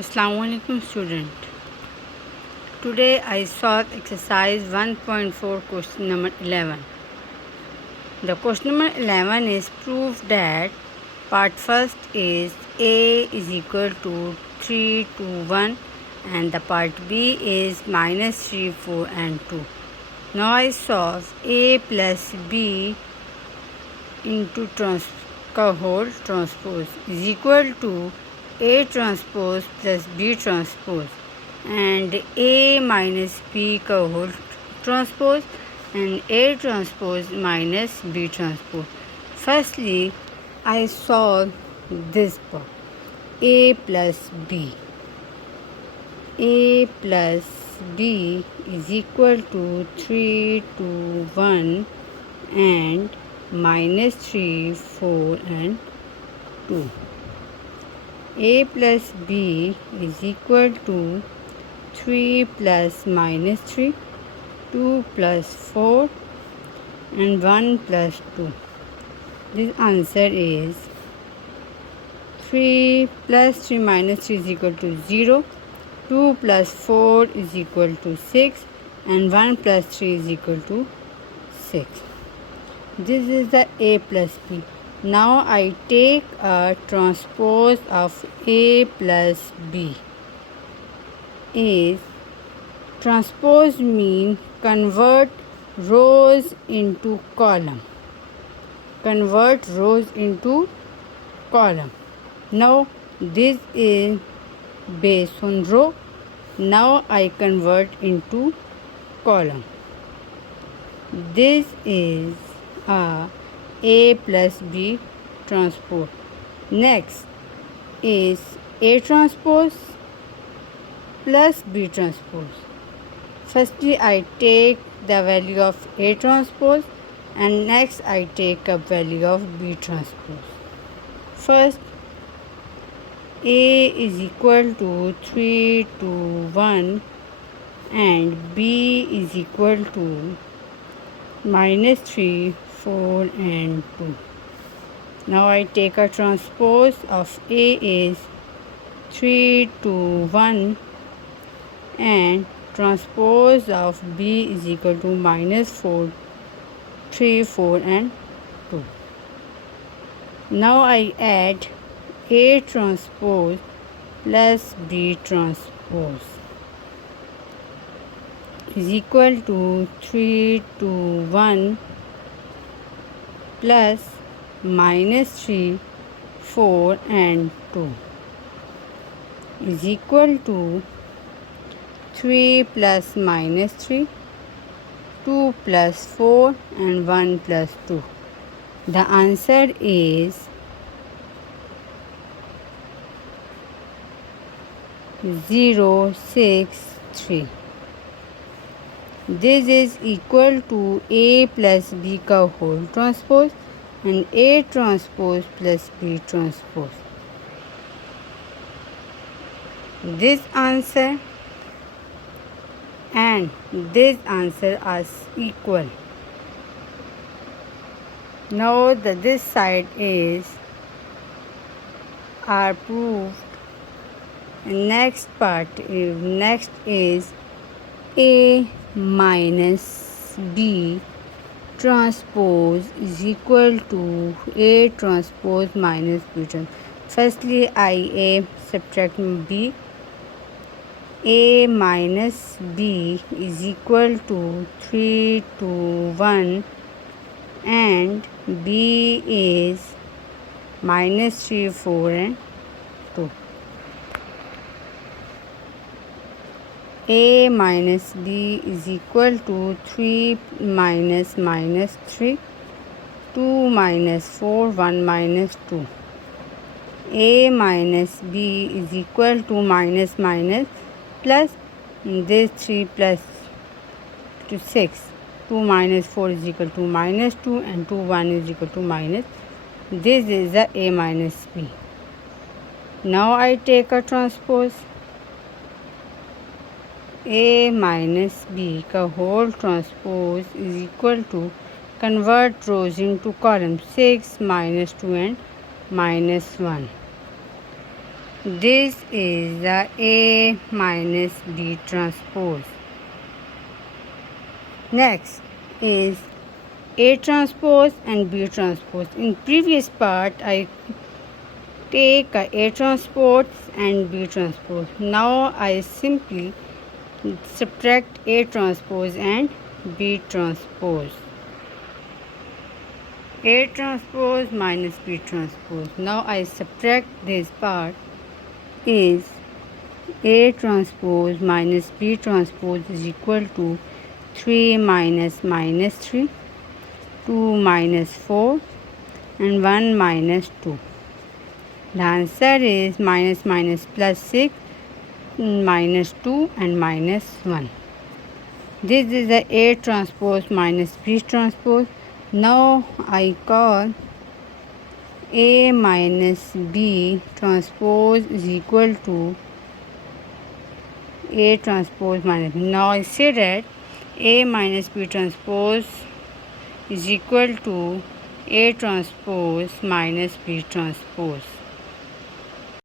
Assalamualaikum student. Today I solved exercise 1.4 question number 11. The question number 11 is proof that part first is a is equal to 3, 2, 1 and the part B is minus 3, 4 and 2. Now I solve a plus b into whole transpose is equal to A transpose plus B transpose and A minus B का whole transpose and A transpose minus B transpose. Firstly, I solve this part. A plus B. A plus B is equal to 3, 2, 1 and minus 3, 4 and 2. A plus B is equal to 3 plus minus 3, 2 plus 4 and 1 plus 2. This answer is 3 plus 3 minus 3 is equal to 0, 2 plus 4 is equal to 6 and 1 plus 3 is equal to 6. This is the A plus B. Now I take a transpose of A plus B. Is transpose mean convert rows into column. Convert rows into column. Now this is based on row. Now I convert into column. This is A plus B transpose. Next is A transpose plus B transpose. Firstly, I take the value of A transpose and next I take a value of B transpose. First, A is equal to 3 to 1 and B is equal to minus 3, 4 and 2. Now I take a transpose of A is 3 to 1 and transpose of B is equal to minus 4, 3, 4 and 2. Now I add A transpose plus B transpose is equal to 3 to 1 plus minus 3, 4 and 2 is equal to 3 plus minus 3, 2 plus 4 and 1 plus 2. The answer is 0, 6, 3. This is equal to A plus B का whole transpose and A transpose plus B transpose. This answer and this answer are equal. Now this side is are proved. Next is A minus B transpose is equal to A transpose minus B transpose. Firstly, A subtract B. A minus B is equal to 3 to 1 and B is minus 3, 4 and 2. A minus B is equal to 3 minus 3, 2 minus 4, 1 minus 2. A minus B is equal to minus plus this 3 plus to 6. 2 minus 4 is equal to minus 2 and 2, 1 is equal to minus. This is the A minus B. Now I take a transpose. A minus B का whole transpose is equal to convert rows into columns 6, minus 2 and minus 1. This is the A minus B transpose. Next is A transpose and B transpose. In previous part, I take A transpose and B transpose. Now I simply subtract A transpose and B transpose. A transpose minus B transpose. Now I subtract this part is A transpose minus B transpose is equal to 3 minus minus 3, 2 minus 4 and 1 minus 2. The answer is minus minus plus 6, minus 2 and minus 1. This is the A transpose minus B transpose. Now I call A minus B transpose is equal to A transpose minus B. Now I say that A minus B transpose is equal to A transpose minus B transpose.